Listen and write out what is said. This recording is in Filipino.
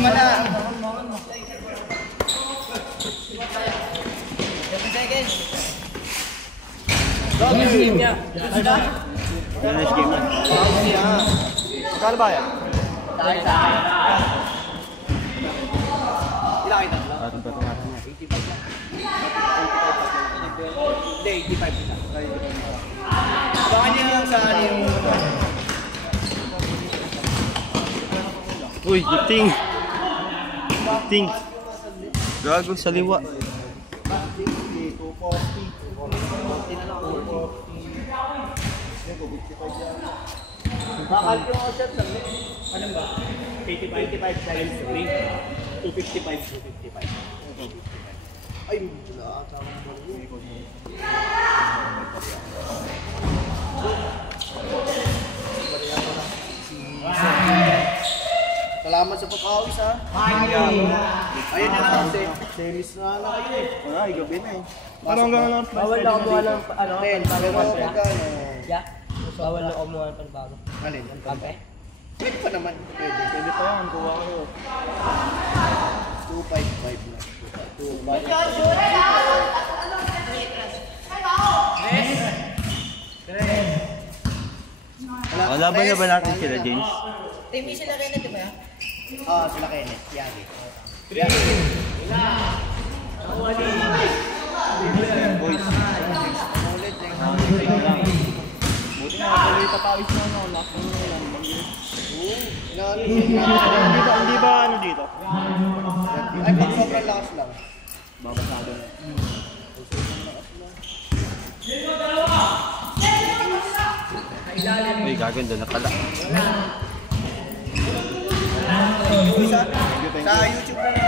Lima na. 7 seconds. Finish game niya. Finish game na. Magkano ba yan? Tayo. Ilang kita? Ating patungasan niya. 85 lang. Hindi, 85 lang. Baka niya lang sa yung... Uy, giting! Giting! Gago sa liwa. Bakal yung shot lang eh. Ano ba? 85 times 3. 255. Ay, wala ata akong balik. Salamat sa pagkawis ha. Ayun na lang. Series na kayo eh. Ay, gabi na eh. Parang hanggang lang. Bawal na kumuha ng ano? Pero magkano? Yeah. Bawal na kumuha ng panbago. Alin? Kape? Pwede pa naman. Pwede pa yan, kuha ko. 255 na. 255. Wala ba na ba natin sila, James? Team ni sila rin, di ba? Oo, sila Kenneth. Yagi. Boys. Ulit eh. Buti na, tuloy tatawis na ano. Lock na lang. Hindi ba ano dito? Ay, pag sobrang lakas lang. Babasado na. Uy, gaganda na pala. Sa YouTube na